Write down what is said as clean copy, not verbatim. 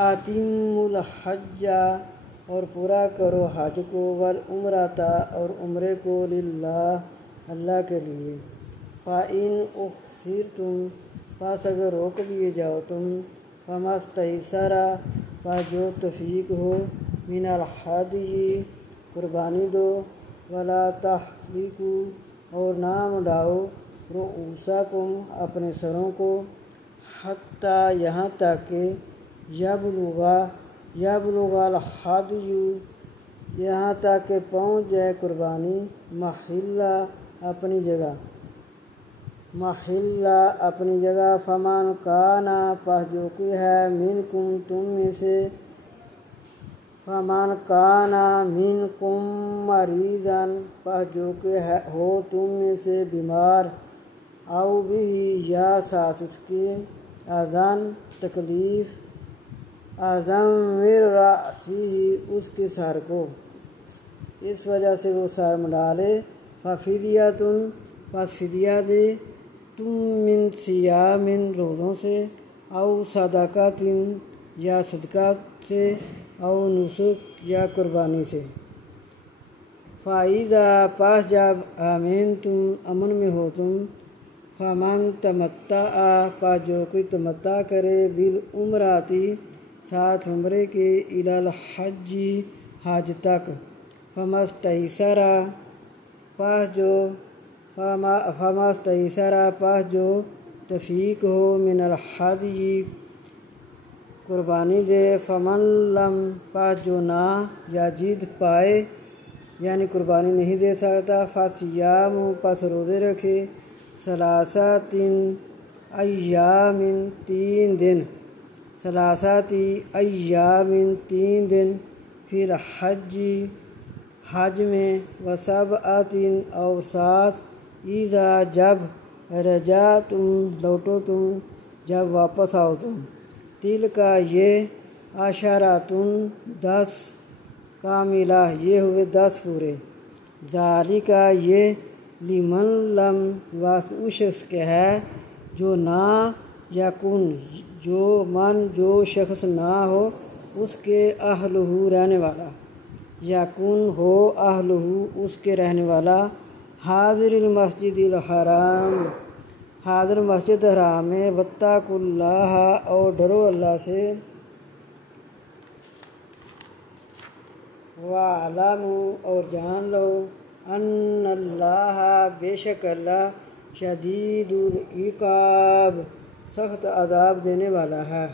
اتم الحج اور پورا کرو حج کو، والعمرۃ اور عمرے کو، للہ اللہ کے لیے۔ فإن احصرتم پس اگر روک لیے جاؤ تم، فما استیسر پس جو توفیق ہو، من الہدی قربانی دو، ولا تحلقوا اور نہ مڈاؤ، رؤوسکم اپنے سروں کو، حتیٰ یہاں تک کہ یبلغ الہدی یہاں تک کہ پہنچ جائے قربانی، محلہ اپنی جگہ، فمن کان پس جو کہ ہے، منکم تم میں سے، فمن کان منکم مریضا پس جو کہ ہو تم میں سے بیمار، او بہ یا ساتھ اس کے، اذن تکلیف، اذن من رأسہ اس کے سر کو، اس وجہ سے وہ سر مڈالے، ففدیۃ پس فدیہ دے، تم من صیام روزوں سے، او صدقۃ یا صدقہ سے، او نسک یا قربانی سے۔ فَإِذَا پس جب آمنتم امن میں ہو تم، فمن تمتع پس جو کوئی تمتع کرے، بالعمرۃ ساتھ عمرے کے، الی الحج حج تک، فما استیسر پس جو توفیق ہو، من الہدی قربانی دے، فمن لم پس جو نہ یجد پائے یعنی قربانی نہیں دے سکتا، فصیام پس روزے رکھے، ثلاثۃ ایام تین دن، ثلاثۃ ایام تین دن، فی الحج حج میں، وسبعۃ اور ساتھ، اذا جب رجعتم لوٹو تم، جب واپس آؤ تم، تلک یہ، عشرۃ 10 کاملہ یہ ہوئے 10 پورے، ذالک یہ، لمن لم واسطے اس شخص کے ہے، جو نہ یکن جو شخص نہ ہو اس کے، اہلہ رہنے والا، یکن ہو اہلہ اس کے رہنے والا، حاضر المسجد الحرام حاضر مسجد حرام میں، واتقوا اللہ اور ڈرو اللہ سے، وَاعْلَمُوا اور جان لو، ان اللہ بے شک اللہ، شدید العقاب سخت عذاب دینے والا ہے۔